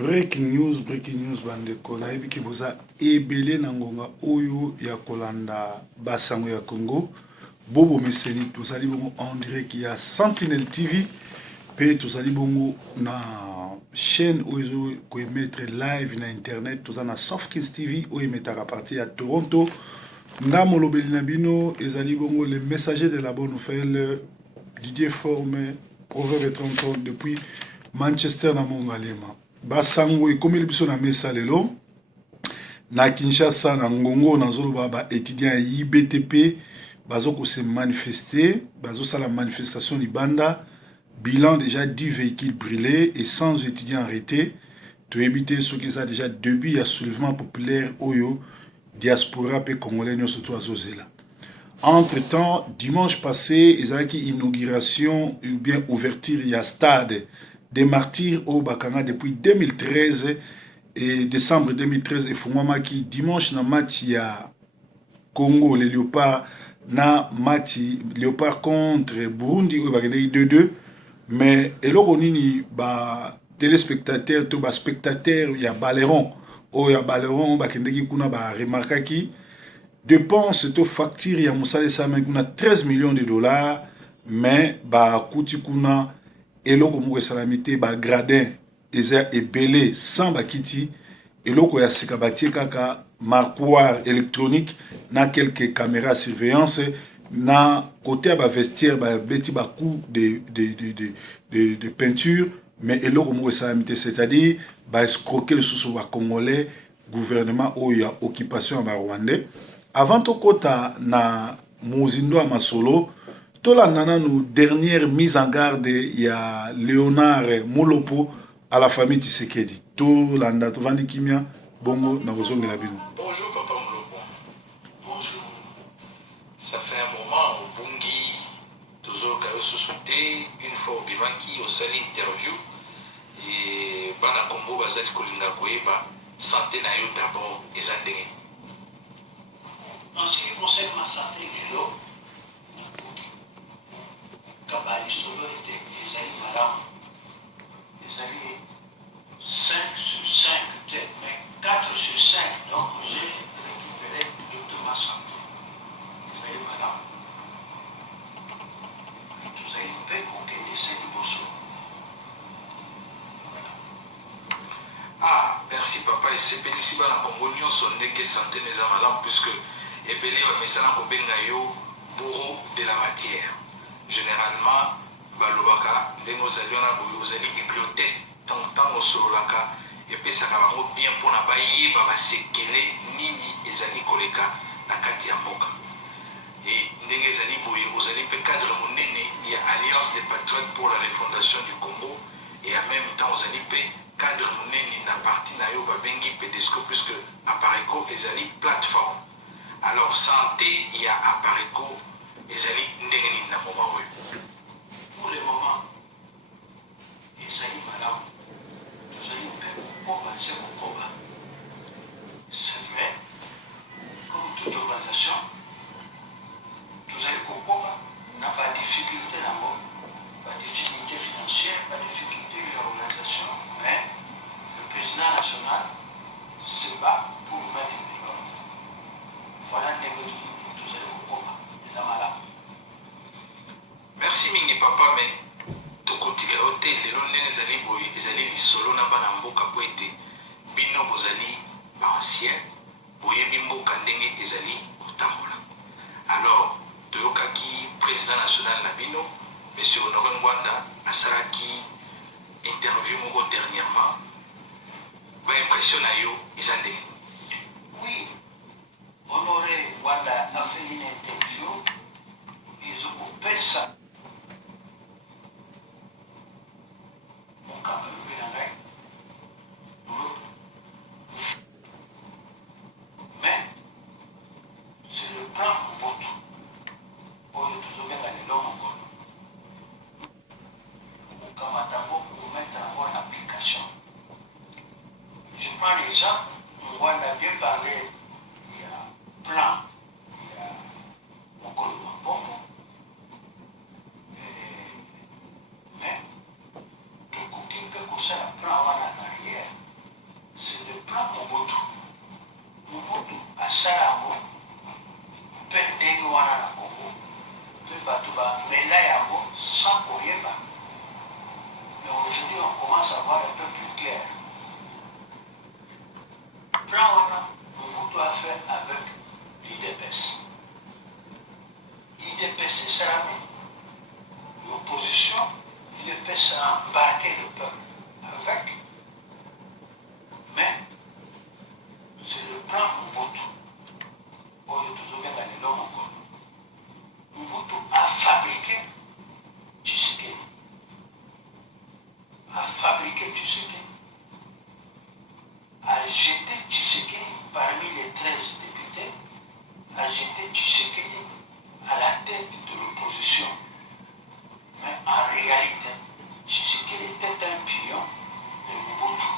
Breaking news bandeko nayebi ke boza ebele na ngonga oyo ya kolanda basango ya Congo. Bobo meseni tozali bongo en direct ya Sentinelle TV pe tozali bongo na chaîne oyo ko emettre live na internet toza na Sofkins TV oyo emetaka parti ya Toronto. Nga molobeli na bino ezali bongo le messager de la bonne nouvelle Didier Forme Proverbe 30 depuis Manchester na Mongalema. Basango ekomeli biso na mesa lelo na Kinshasa na ngongo na zoloba ba étudiant IBTP bazoko se manifester bazo la manifestation libanda bilan déjà 10 véhicules brûlés et 100 étudiants arrêtés to éviter ce qui ça déjà début ya soulèvement populaire oyo diaspora pe congolais surtout azozela. Entre-temps, dimanche passé, ils ont eu inauguration ou bien ouverture il y a stade des martyrs au Bakanga depuis 2013 et décembre 2013 et Fungwama qui dimanche na match il y a Congo les Léopards na match Léopard contre Burundi où il y a 2-2 mais eloko nini ba téléspectateurs to ba spectateurs il y a Baleron o ya Baleron ba kendeki kuna ba remarquaki dépense to facture ya musale sama kuna 13 millions de dollars mais ba kuti kuna eloko moko salamité ba gradin déjà ebelé sans bakiti eloko ya sika batie kaka marquoir électronique na quelques caméras surveillance na côté ba vestiaire ba beti ba coup de peinture mais eloko moko salamité c'est-à-dire ba escroquer sous ba congolais gouvernement ou ya occupation ba rwandais avant to kota na muzindo ya masolo tolanda nous dernière mise en garde il y a Léonard Molopo à la famille Tshisekedi. Tolanda tovandi kimia bongo na kozongela bino. Bonjour papa Molopo. Bonjour. Ça fait un moment au Bungi toujours kayo susute une fois au Bimaki au sali interview et bana Kombo bazali kolinga koyeba santé na yo d'abord ezandenge. En ce qui concerne ma santé et l'eau, Kabali Solo était des alliés malades. Des alliés 5 sur 5, peut-être, mais 4 sur 5. Donc j'ai récupéré toute ma santé. Des alliés malades. Tous alliés paix pour que les bosso. Ah, merci papa. Et c'est Pélissiba la Congo, nous sommes des santé mes malades puisque ebele va mesana ko benga yo bourreau de la matière. Généralement balobaka ndenge ozali wana boye ozali bibliothèque tantan osololaka epesaka bango bien mpona bayeba basekele nini ezali koleka na kati ya mboka e ndenge ezali boye ozali mpe cadre monene ya alliance des patriotes pour la refondation du Congo et en même temps ozali mpe cadre monene na parti na yo babengi PEDESCO puisque Apareco ezali plateforme. Alors santé il y a Apareco ezali ndenge nini na moment oyo. Pour le moment, ezali malamu. Tozali mpe kokoba se kokoba. C'est vrai, comme toute organisation, tozali kokoba na pas difficulté nango, pas difficulté financière, pas difficulté de l'organisation, mais le président national se bat pour mettre une école. Voilà ndenge tozali kokoba eza malamu. Merci mingi papa mais tokotika yo te lelo ndenge ezali boye ezali lisolo na bana mboka po ete bino bozali baancien boyebi mboka ndenge ezali kotambola. Alors toyokaki président national na bino monsieur Honoré Ngwanda asalaki interview moko dernièrement baimpression na yo eza ndenge. Oui, Honoré Ngwanda a fait une interview ils ont coupé ça. Mais c'est le plan Mobutu pour toujours bien les l'homme encore. Pour mettre en application. Je prends l'exemple, on a bien parlé, il y a plan, il y a Mokolo Mapombo. Mais tout le monde peut ça plan en arrière. plan Mobutu, Mobutu a fabriqué Tshisekedi. A jeté Tshisekedi parmi les 13 députés, a jeté Tshisekedi à la tête de l'opposition. Mais en réalité, Tshisekedi était un pion de Mobutu.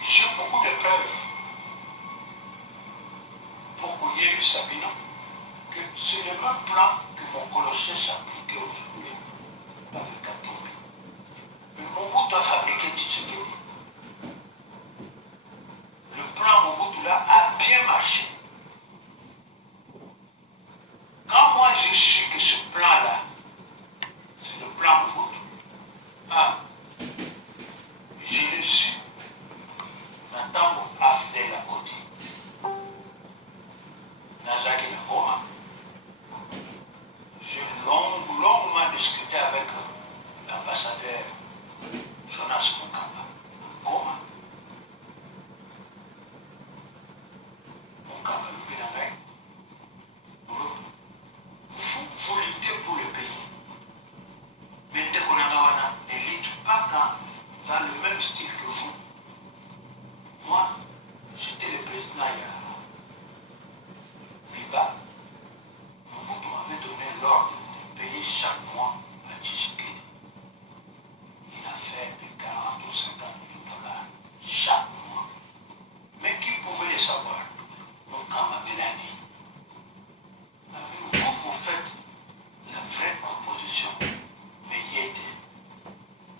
J'ai beaucoup de preuves pour Kouyeru Sabino que c'est le même plan que mon colossé s'appliquait aujourd'hui avec Katumbi. Mais Mobutu a fabriqué Tshisekedi. Le plan Mobutu là a bien marché. Quand moi je suis que ce plan-là, c'est le plan Mobutu, je l'ai su. Maintenant, Afdel à côté. Nazaki Nakoma. J'ai longuement discuté avec l'ambassadeur Jonas Mukamba. Comment Mukamba, vous luttez pour le pays. Mais Ndekonagawana ne lutte pas dans le même style que vous. Moi, j'étais le président il y a Biba. Mobutu m'avait donné l'ordre de payer chaque mois à Tshisekedi. Il a fait de 40 ou 50 000 dollars chaque mois. Mais qui pouvait le savoir? Mukamba Belani. Vous faites la vraie opposition. Mais y était.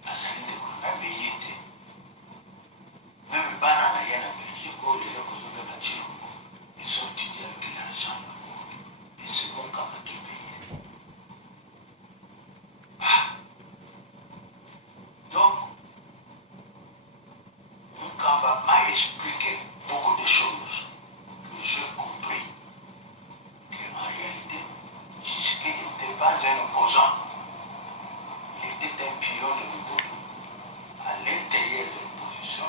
Azali de Konanga, mais y était. Même Banana Yana Belgique, où les gens ont besoin ils sont étudiés avec l'argent. Et c'est mon camp qui paye. Donc, mon camp m'a expliqué beaucoup de choses que j'ai compris. Qu'en réalité, Tshisekedi n'était pas un opposant. Il était un pion de Mobutu à l'intérieur de l'opposition.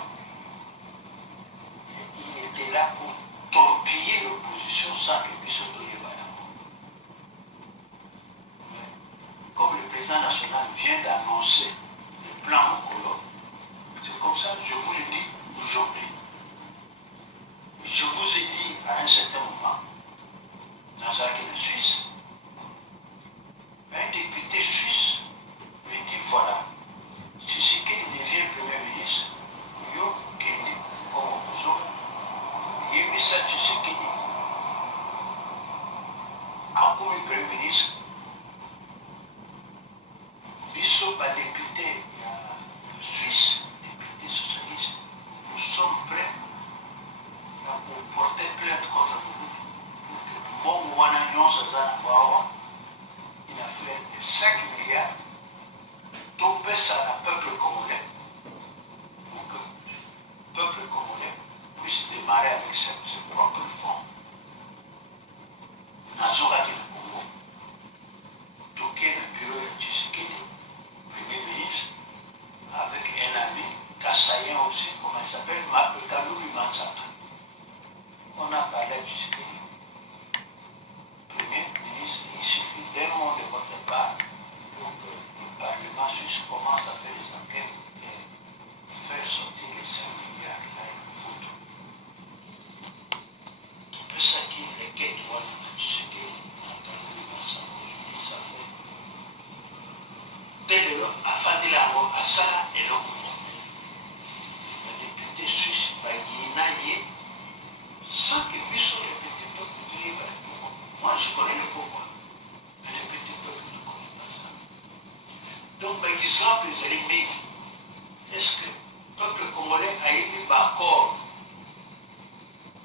Il était là pour torpiller l'opposition sans que Bissoto y ait. Comme le président national vient d'annoncer le plan Mokolo, c'est comme ça que je vous le dis aujourd'hui. Je vous ai dit à un certain moment, dans la Suisse, un député suisse me dit voilà, Tshisekedi devient Premier ministre, Yo Kendi comme opposant, Yemisa Tshisekedi a comme Premier ministre, Bissot a député suisse, député socialiste, nous sommes prêts pour porter plainte contre nous. Bon, il a fait 5 milliards tombé sur le peuple congolais pour que le peuple congolais puisse démarrer avec ses propres fonds. Nazora qui est le Congo, toqué le bureau de Tshisekedi, Premier ministre, avec un ami, Kassayen aussi, comment il s'appelle, Kaloubi Mansata. On a parlé de Tshisekedi. Premier ministre, il suffit d'un mot de votre part pour que le Parlement suisse commence à faire des enquêtes et faire sortir les 5 milliards là et le vote. Tout ça qui requiert de voir le Tshisekedi, aujourd'hui, ça fait. Dès lors, à Fadilango, à Sala et l'Okomo, le député suisse, Yinaye, sans que Bissot le petit peuple du Liban. Moi, je connais le pourquoi. Mais le petit peuple ne connaît pas ça. Donc, par exemple, les ennemis, est-ce que le peuple congolais a eu l'accord,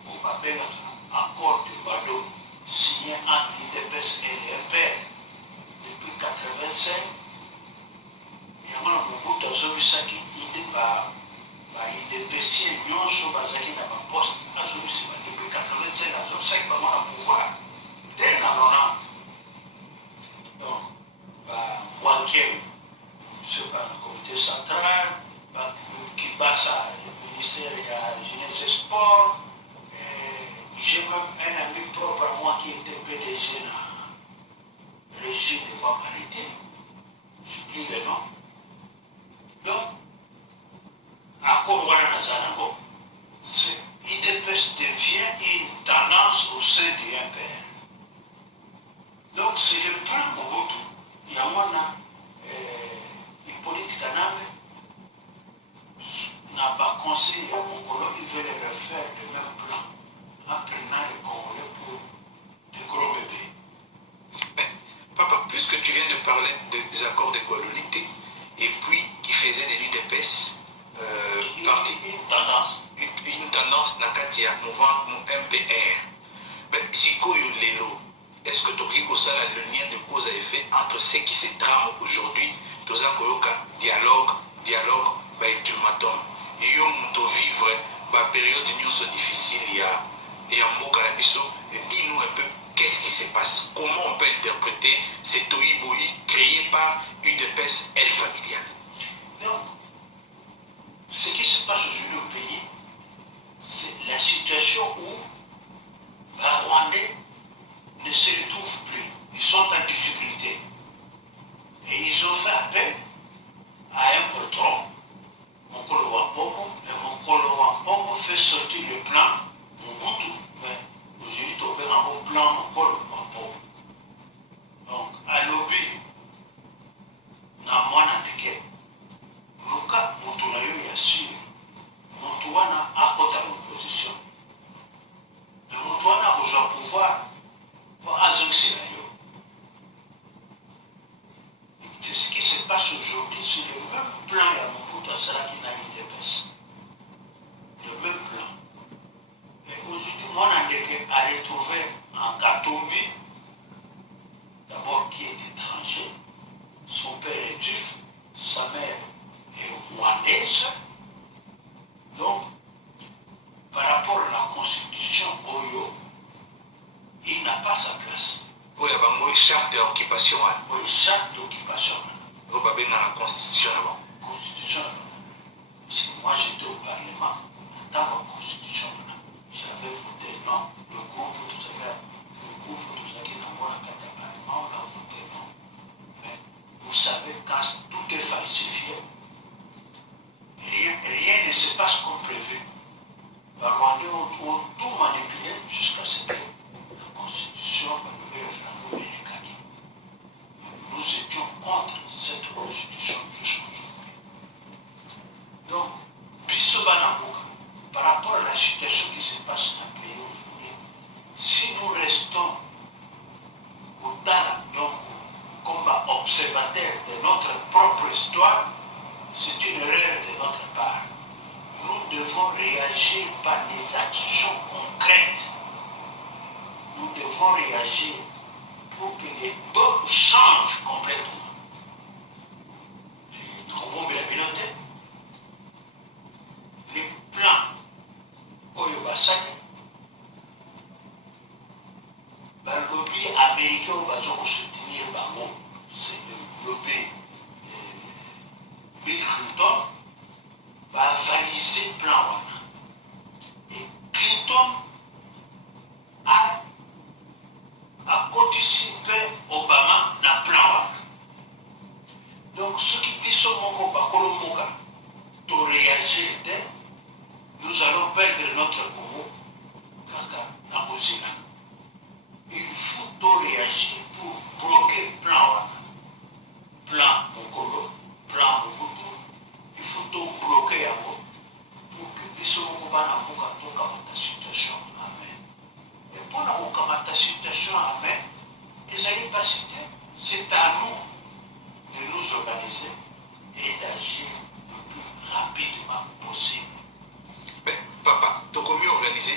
on appelle accord de Bado, signé entre l'IDPS et les RPR depuis 1985? Il y a un Mobutu Azobisaki, IDPS, Nyonso Bazaki n'a pas poste Azobisaki depuis 1985, Azobisaki pas mon pouvoir. Dès la 90. Donc, Wankem, c'est pas le comité central, qui passe au ministère de la Jeunesse et Sport, Nazanago, IDPS devient une tendance au sein du MPR. Donc c'est le plan Mobutu. Il y a une politique n'a pas conseillé à Mokolo, il veut les refaire le même plan en prenant les Congolais pour des gros bébés. Mais, papa, puisque tu viens de parler des accords de Guadeloupe et puis qui faisaient de l'UDPS une tendance dans le mouvement MPR. Mais si Lelo, est-ce que tu as le lien de cause à effet entre ceux qui se trament aujourd'hui, tous un dialogue, ultimatum, et on vivre la période de difficile et en mot canabiso, dis-nous un peu qu'est-ce qui se passe, comment on peut interpréter cet Oïboï créé par UDPS El Familial. Donc, ce qui se passe aujourd'hui au pays, c'est la situation où les Rwandais ne se retrouvent plus. Ils sont en difficulté. Et ils ont fait appel à un patron, Mokolo Wampomo, et Mokolo Wampomo fait sortir le plan Mobutu. Mais aujourd'hui, tu as un plan Mokolo Wampomo. Donc, à lobby, na mwana ndeke, luka mutu na yo ya siri, mutu wana akota l'opposition. Mais mutu wana a besoin de pouvoir pour azonksi na yo. C'est ce qui se passe aujourd'hui, c'est le même plan ya Mobutu Azalaki na UDPS. Le même plan. Mais aujourd'hui, mwana ndeke a retrouvé en Katumbi, d'abord qui est étranger, son père est juif, sa mère est rwandaise. Donc, par rapport à la constitution Oyo, il n'a pas sa place. Oui, il y a une charte d'occupation. Oui, charte d'occupation. Vous avez dans la constitution là-bas. Constitution. Si moi j'étais au Parlement, dans la constitution, j'avais voté non. Le groupe tout ça qui n'a pas la Parlement, on a voté non. Mais vous savez, quand tout est falsifié, rien ne se passe comme prévu. Les Rwandais ont tout manipulé jusqu'à ce que la constitution le référendum est écartée. Nous étions contre cette constitution jusqu'à aujourd'hui. Donc, par rapport à la situation qui se passe dans le pays aujourd'hui, si nous restons au talent, donc comme observateur de notre propre histoire, c'est une erreur de notre part. Nous devons réagir par des actions concrètes. Nous devons réagir pour que les donnes changent complètement. Les plans Oyo Basani, le lobby américain va soutenir Bango, c'est le lobby Bill Clinton, va valiser le plan. Et Clinton a participé Obama dans le plan. Donc, ce qui dit ce mot, pour réagir, nous allons perdre notre Congo, il faut réagir pour bloquer le plan. Plan Mokolo, plan Mobutu, il faut bloquer pour que les gens ne la situation. Amen. Et pour la situation, amen, c'est à nous de nous organiser et d'agir le plus rapidement possible. Mais, papa, tu as mieux organisé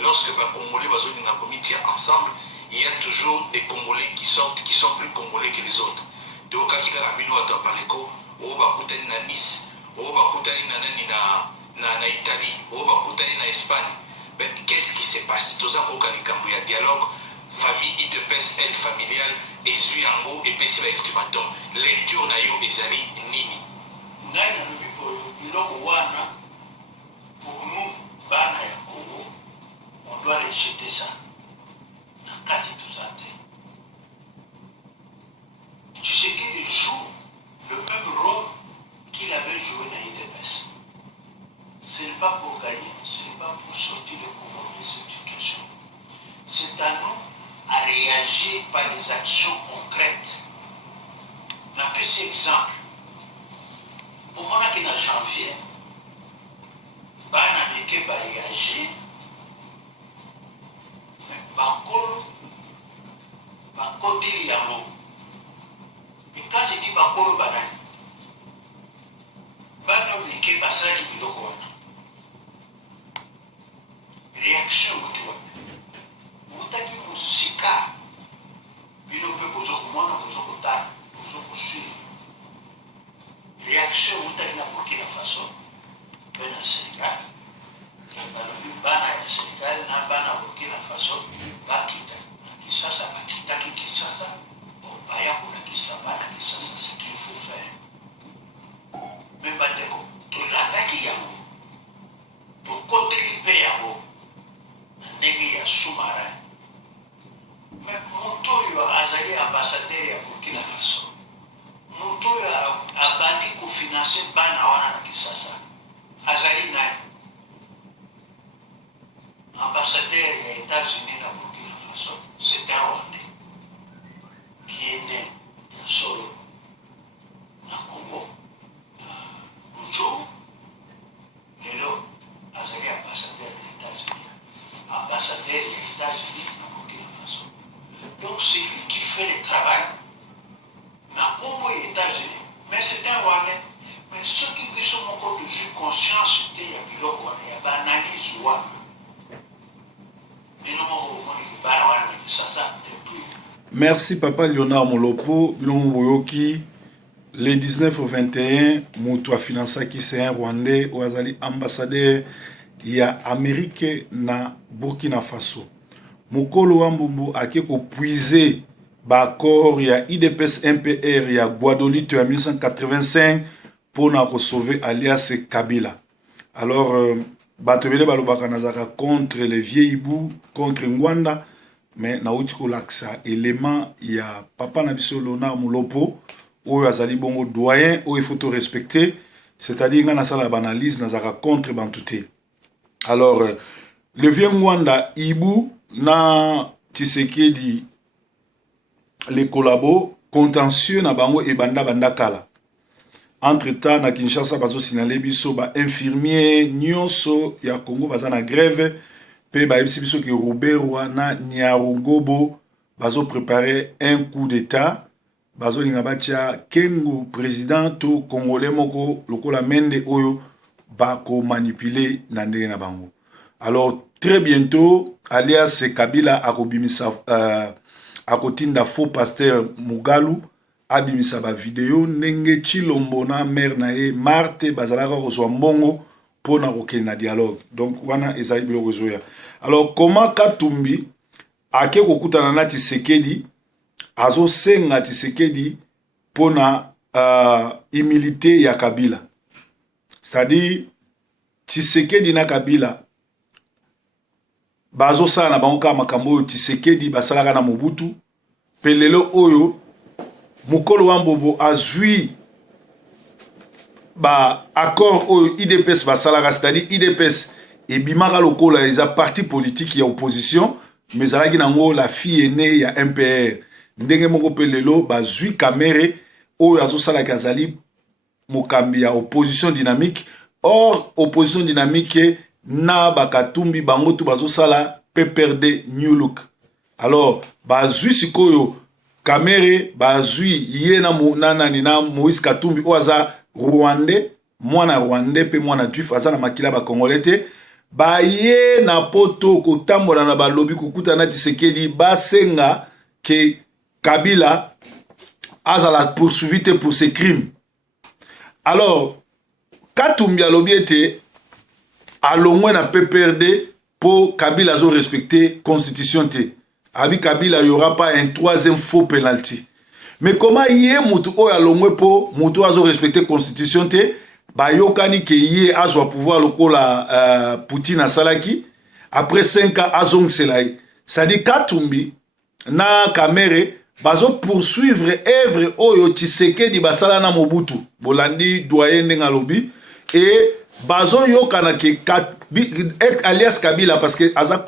lorsque les Congolais sont ensemble, il y a toujours des Congolais qui sont plus Congolais que les autres. De Okaki Karabino à Tapareko, Obakoutani na Nice, Obakoutani na Italie, Obakoutani na Espagne. Mais qu'est-ce qui se passe? Tout ça pour qu'il y a dialogue, famille IDPS, elle familiale, et Zuyango, et Pessi ultimatum. Lecture na yo ezali nini? Naina biloko wana, pour nous, bana ya Congo, on doit les jeter ça. Na kati tout ça. Tshisekedi joue le même rôle qu'il avait joué dans l'IDPS. pas pour gagner, ce n'est pas pour sortir le Congo de cette situation. C'est à nous à réagir par des actions concrètes. Un petit exemple. Pour moi, qui en janvier, bana mike ba réagir, bakolo, bakotili yango. Et quand je dis bakolo banani, bana mike basala ki biloko wana. Réaction wuti wapi. Wutaki musika, bino pe bozo kumona, bozo kutana, bozo kusuivre. Réaction wutaki na Burkina Faso, pe na Sénégal. Balobi bana ya Sénégal na bana Burkina Faso, bakita. Na Kinshasa, bakita ki Kinshasa, baya kolakisa bana Kinshasa ce qu'il faut faire. Mais bandeko, tolandaki yango, tokoteli pe yango, na ndenge ya sous-marin. Mais moto oyo azali ambassadeur ya Burkina Faso. Moto oyo abandi kofinanse bana wana na Kinshasa. Azali nani? Ambassadeur ya États-Unis na Burkina Faso, c'est un Rwandais qui est né à Solo, na Congo, na Lujo. Hello, azali ambassadeur des États-Unis. Ambassadeur des États-Unis na Burkina Faso. Donc c'est lui qui fait le travail. Na Congo et États-Unis. Mais c'est un Rwandais. Mais ceux qui sont encore toujours conscients, c'était il y a biloko wana, il y a analyse wana. Merci Papa Léonard Molopo. Le 19 au 21, Moutou a financé qui c'est un Rwandais ou azali ambassadeur il y a Amérique na Burkina Faso. Mukolo Wambumbu a qui puiser l'accord il y a IDPS MPR il y a Guadolite en 1985 pour nous sauver alias Kabila. Alors Batobele balobaka nazaka contre les vieilles bouts, contre Ngwanda, mais na utiko laksa élément il y a Papa Nabiso Léonard Molopo ou azali bongo doyen ou il faut tout respecter, c'est-à-dire nga nasala banalise nazaka contre bantouté. Alors le vieux Ngwanda Ibu na Tshisekedi les collabos contentieux na bango et banda kala. Entre-temps, na Kinshasa, bazo signalé biso ba infirmier nyonso ya Congo baza na grève pe ba biso ki Roberwa na Nyarugobo bazo préparer un coup d'état bazo linga batia Kengo président to congolais moko lokola mende oyo bako manipuler na ndenge na bango. Alors très bientôt alias Kabila akobimisa akotinda faux pasteur Mugalu abimisa ba vidéo ndenge Chilombo na mère na ye Marthe bazalaka kozwa mbongo pona kokende na dialogue. Donc wana ezali biloko zoya. Alors comment Katumbi ake kokutana na Tshisekedi azo senga Tshisekedi pona humilité ya Kabila. C'est-à-dire Tshisekedi na Kabila bazo sala na bango ka makambo oyo Tshisekedi basalaka na Mobutu pelelo oyo Mukolo Wambobo azui ba accord oyo IDPS basalaka, c'est-à-dire IDPS et bimaka lokola eza parti politique ya opposition mais alaki nango la fille aînée ya MPR ndenge moko pelelo bazui Kamere oyo azosala kazali mokambi ya opposition dynamique. Or opposition dynamique na bakatumbi bango tu bazosala PPRD New Look. Alors bazui sikoyo Kamere bazui ye na Moïse Katumbi oaza Rwandais, mwana Rwandais pe mwana juif aza na makila ba Congolais te ba ye na poto kotambola na balobi kukuta na Tshisekedi basenga ke Kabila azala poursuivi pour ses crimes. Alors Katumbi alobi ete alongwe na PPRD pour Kabila zo respecter constitution te. Abi Kabila, il n'y aura pas un troisième faux penalty. Mais comment yé moutou oya longwe po moutou azo respecter constitution te ba yokani ke yé azo pouvoir lokola Poutine asalaki après 5 ans azong selai. Ça dit Katumbi na Kamere bazo poursuivre œuvre oyo Tshisekedi basala na Mobutu bolandi doyen ndenga lobi et bazo yokana ke alias Kabila parce que aza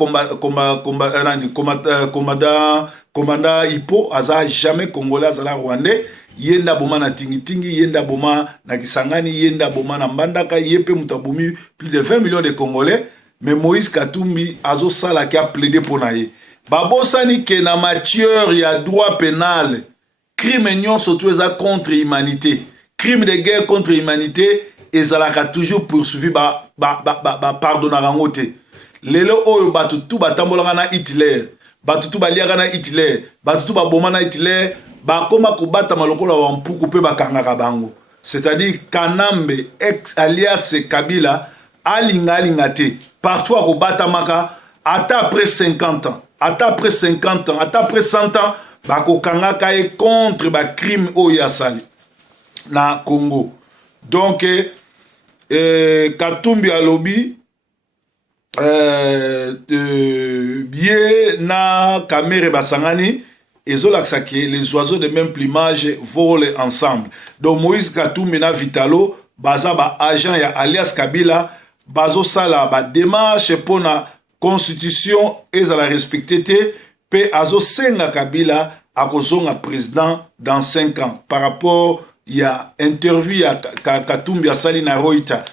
commandant Hippo aza jamais congolais azala rwandais yenda boma na tingitingi yenda boma na Kisangani yenda boma na Mbandaka yepe mutabomi plus de 20 millions de congolais mais Moïse Katumbi azo sala ki a plaidé pour naye babosani ke na matière ya droit pénal crime nyonso to eza contre humanité crime de guerre contre humanité ezalaka toujours poursuivi pardonnaka ngo te lelo oyo bato tu batambolaka na Hitler bato tu baliaka na Hitler bato tu baboma na Hitler bakoma kobatama lokola wa mpuku pe bakangaka bango c'est-à-dire Kanambe ex alias Kabila alinga te partout akobatamaka ata après 50 ans ata après 50 ans ata après 100 ans bakokangaka e contre ba crime oyo asali na Congo donc Katumbi alobi biye na Kamere basangani ezolakisa que les oiseaux de même plumage volent ensemble donc Moïse Katumbi na Vitalo baza ba agent ya alias Kabila bazo sala ba démarche pour na constitution ezala respecté te pe azo senga Kabila akozonga président dans 5 ans par rapport il y a interview ya Katumbi asali na Reuters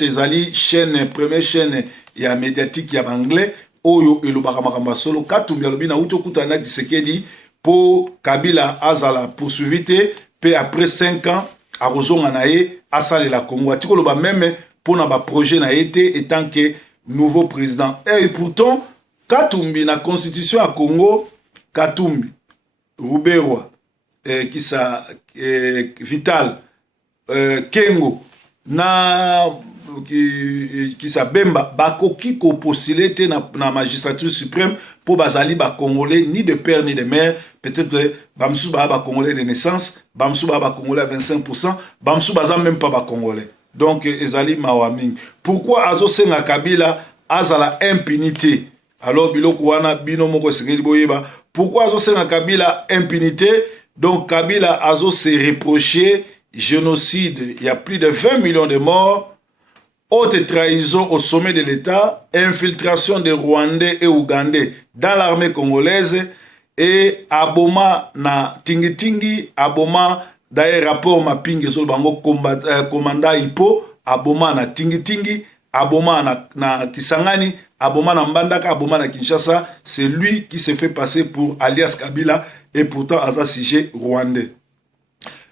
ezali chaîne première chaîne ya médiatique ya anglais oyo elobaka makambo solo Katumbi alobi na uto kutana Tshisekedi pour Kabila azala poursuivi te pe après 5 ans akozonga na ye asali la Congo atikoloba même pour na ba projet na été étant que nouveau président et pourtant Katumbi na constitution ya Congo Katumbi Ruberwa Kisa Vital Kengo na Kisa Bemba bakoki ko postuler te na magistrature suprême pour bazali ba congolais ni de père ni de mère peut-être bamsou ba congolais de naissance bamsou ba congolais à 25% bamsou baza même pas ba congolais donc ezali mawaming pourquoi azosenga Kabila azala impunité alors biloko wana bino moko sengeli boyeba pourquoi azosenga Kabila impunité donc Kabila azo se reproché génocide il y a plus de 20 millions de morts haute trahison au sommet de l'État infiltration des Rwandais et Ougandais dans l'armée congolaise et aboma na tingitingi aboma d'ailleurs rapport mapping sur bango commandant Hippo aboma na tingitingi aboma na Kisangani aboma na Mbandaka aboma na Kinshasa c'est lui qui se fait passer pour alias Kabila et pourtant aza sujet rwandais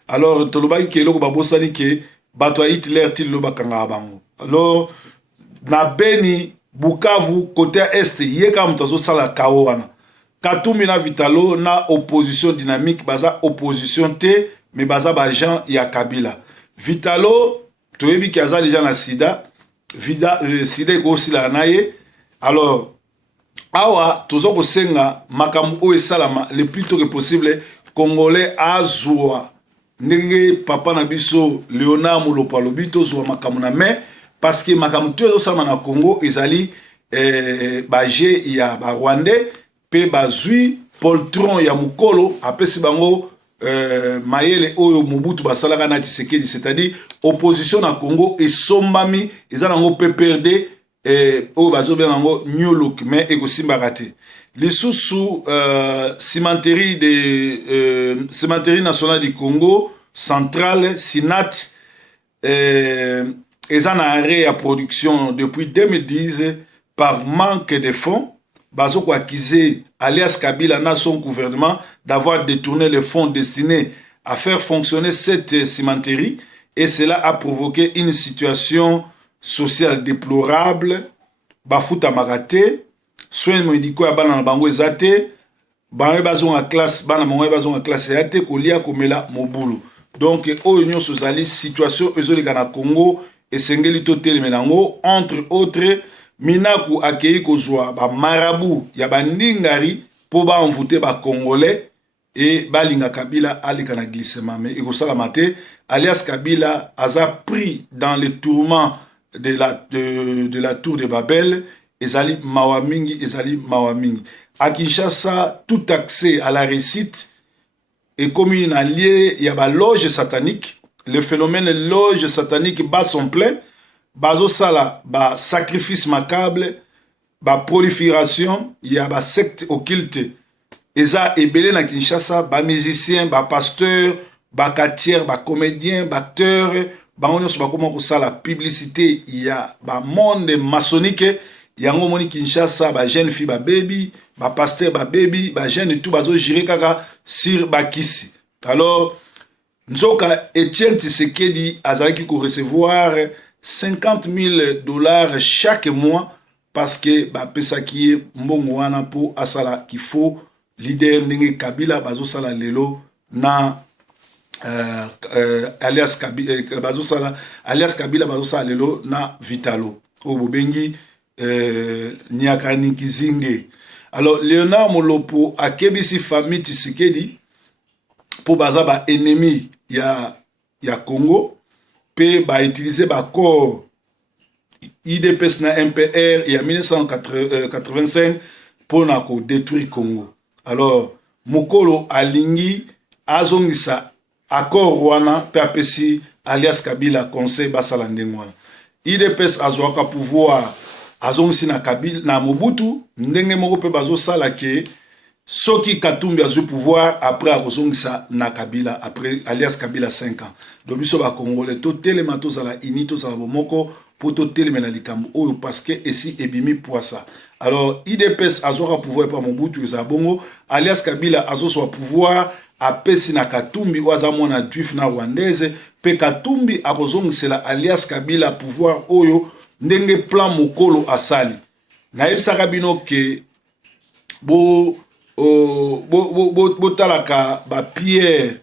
alors tolobaki keloko babosani ke bato Hitler tilo bakanga bango alors na Beni Bukavu côté est yeka mutazo sala kawana Katumbi na Vitalo na opposition dynamique baza opposition te mais baza ba gens ya Kabila Vitalo toyebi ki aza déjà na sida sida ko sila naye alors awa tozo ko senga makamu o esalama le plus tôt que possible congolais azwa ndenge papa na biso Léonard Molopa lobito zwa makamu na main parce que makamu to esalama na Congo ezali baje ya ba Rwandais pe bazui poltron ya mukolo apesi bango mayele oyo Mobutu basalaka na Tshisekedi c'est-à-dire opposition na Congo esombami ezana ngo PPRD oyo bazobenga ngo new look mais ekosimbaka te lisusu cimenterie nationale du Congo centrale SINAT eza na arrêt à production depuis 2010 par manque de fonds bazoko accusé alias Kabila na son gouvernement d'avoir détourné les fonds destinés à faire fonctionner cette cimenterie et cela a provoqué une situation sociale déplorable bafuta magate soins médicaux ya bana na bango ezate bango bazonga classe bana bango bazonga classe yate kolia komela mobulu donc oyo nyonso zali situation ezoleka na Congo esengeli to telemelango entre autres Minaku akei kozwa ba marabu ya bandingari po ba envoûter ba congolais et balinga Kabila alika na glissement mais ekosala mate alias Kabila aza pris dans le tourment de la tour de Babel ezali mawamingi à Kinshasa tout accès à la réussite est comme une alliée il y a ba loge satanique le phénomène loge satanique bat son plein bazo sala ba sacrifice macabre, ba prolifération, il y a ba secte occulte. Eza ebele na Kinshasa, ba musicien, ba pasteur, ba katier, ba comédien, ba acteur, ba onyoso ba comment ça la publicité, il y a ba monde maçonnique, il y a ngomoni Kinshasa, ba jeune fille ba baby, ba pasteur ba baby, ba jeune tout bazo gérer kaka sur ba kisi. Alors Nzoka Etienne Tshisekedi azalaki ko recevoir $50,000 chaque mois parce que ba pesaki mbongo wana po asala qu'il faut leader ndenge Kabila bazo sala lelo na alias Kabila bazo sala alias Kabila bazo sala lelo na Vitalo o bobengi Nyakani Kizinge. Alors Léonard Molopo akebisi famille Tshisekedi pour baza ba ennemi ya Congo pe ba utiliser ba corps IDPS na MPR ya 1985 pour na ko détruire Congo. Alors Mokolo alingi azongisa accord wana pe apesi alias Kabila conseil basala ndengwana. IDPS azwaka pouvoir azongisi na Kabila na Mobutu ndenge moko pe bazo sala ke soki Katumbi azwi pouvoir après akozongisa na Kabila après alias Kabila 5 ans. Donc biso ba Congolais to telema to zala ini to zala bomoko pour to telemela likambo oyo parce que ici ebimi poisa. Alors IDPS azwaka pouvoir pa Mobutu za bongo alias Kabila azoswa pouvoir apesi na Katumbi waza mona juif na rwandaise pe Katumbi akozongisela alias Kabila pouvoir oyo ndenge plan mokolo asali. Na yebisaka bino ke talaka ba pierre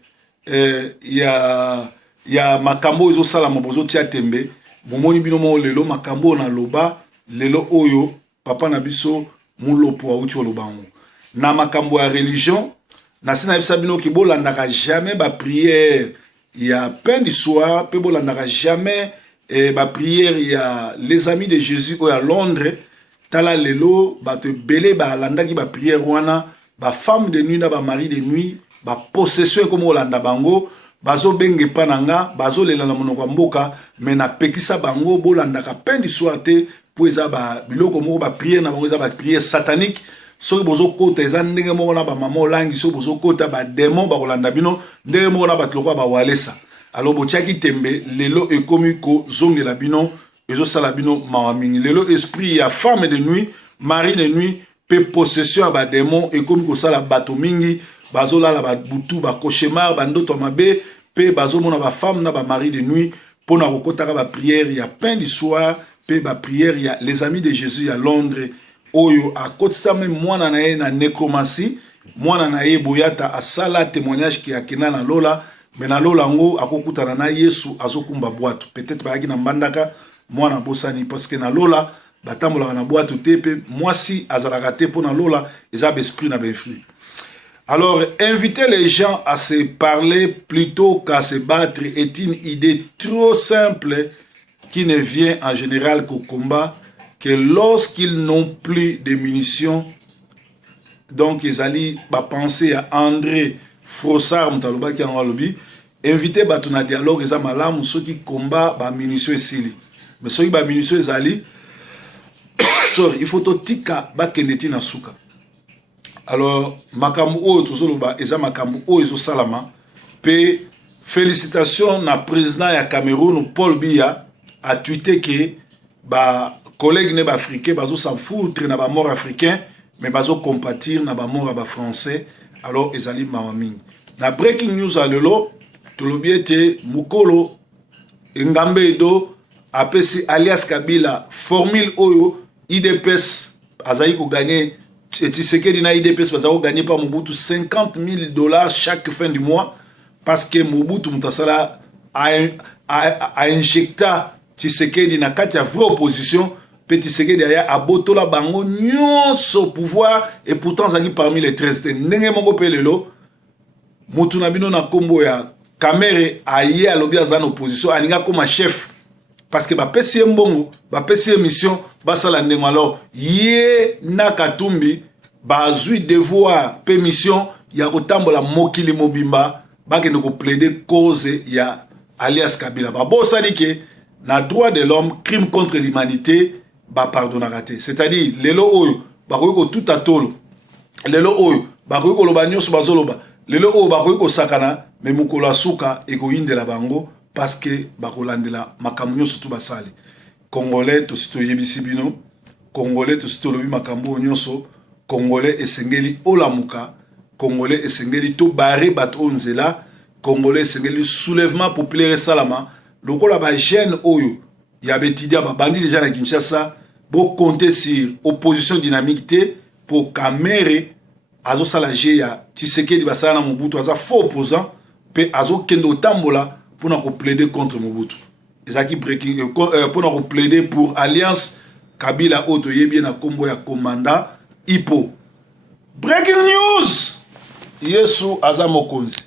ya makambo ezo sala mobozo tia tembe momoni bino mo lelo makambo na loba lelo oyo papa na biso mulopo auti olobango na makambo ya religion na sina yebisa bino ki bolandaka jamais ba prière ya pain du soir pe bolandaka jamais ba prière ya les amis de Jésus au à Londres tala lelo ba te belé ba landaki ba prière wana ba femme de nuit na ba mari de nuit ba possession comme olanda bango bazo benge pananga bazo lela na monoko mboka mena pekisa bango bolanda ka peine du soir te po eza ba biloko moko ba prière na bango eza ba prière satanique soki bozo kota eza ndenge moko na ba mama olangi so bozo kota ba démon ba kolanda bino ndenge moko na ba tloko ba walesa alors botiaki tembe lelo ekomi ko zongela bino ezo sala bino mawa mingi lelo esprit ya femme de nuit mari de nuit pe possession ba démon ekomi ko sala bato mingi bazola la ba butu ba cauchemar ba ndoto mabe pe bazomona ba femme na ba mari de nuit pona kokotaka ba prière ya pain du soir pe ba prière ya les amis de Jésus à Londres oyo akotisa même mwana na ye na nécromancie mwana na ye boyata asala témoignage ki akena na lola mais na lola ngo akokutana na Yesu azokumba boîte peut-être ba na mbandaka mwana bosani parce que na lola batambola na boîte te pe mwasi azalaka te pona lola eza esprit na befri. Alors, inviter les gens à se parler plutôt qu'à se battre est une idée trop simple qui ne vient en général qu'au combat, que lorsqu'ils n'ont plus de munitions, donc ils allaient penser à André Frossard, qui a lobby, inviter à dialogue, ils ont ceux qui combattent les munitions ici. Mais ceux qui ont munitions, ils allaient, sorry, il faut tout tika bakendeti na suka. Alors, makambu oyo tozoloba eza makambu oyo ezo salama pe félicitations na président ya Cameroun Paul Biya a tweeté que ba collègue ne ba africain bazo s'en foutre na ba mort africain mais bazo compatir na ba mort ba français alors ezali mawaming na breaking news alelo tolobi ete mukolo ngambe edo apesi alias Kabila formule oyo IDPS azali ko gagner Tshisekedi na IDPS va gagner par Mobutu $50,000 chaque fin du mois parce que Mobutu Mutasala a injecté Tshisekedi na kati ya vraie opposition pe Tshisekedi a botola bango nyonso pouvoir et pourtant zaki parmi les 13 ndenge moko pe lelo mutu na bino na kombo ya Kamere aye alobi azana opposition alinga comme chef parce que ba pesi mbongo ba pesi mission basala ndenge alors ye na Katumbi bazui devoir pe mission ya kotambola mokili mobimba bakende ko plaider cause ya alias Kabila ba bosali ke na droit de l'homme crime contre l'humanité bapardonnaka te. C'est-à-dire lelo oyo bakoki kotuta tolo, lelo oyo bakoki koloba nyonso bazoloba, lelo oyo bakoki kosakana me mokolo asuka ekoyindela bango parce que bakolandela makambo nyonso tu basali. Congolais tosi toyebisi bino, Congolais tosi tolobi makambo nyonso, Congolais esengeli olamuka, Congolais esengeli to bare bato onzela, Congolais esengeli soulèvement populaire salama, lokola ba jeune oyo ya betidia ba bandi déjà na Kinshasa, bo compter sur opposition dynamique pour Kamere azo sala ya Tshisekedi basala na Mobutu aza faux opposant pe azo kendo tambola pour na ko plaider contre Mobutu. Ezaki breaking pour na ko plaider pour alliance Kabila Oto yebi na kombo ya commandant Ipo. Breaking news. Yesu aza mokonzi.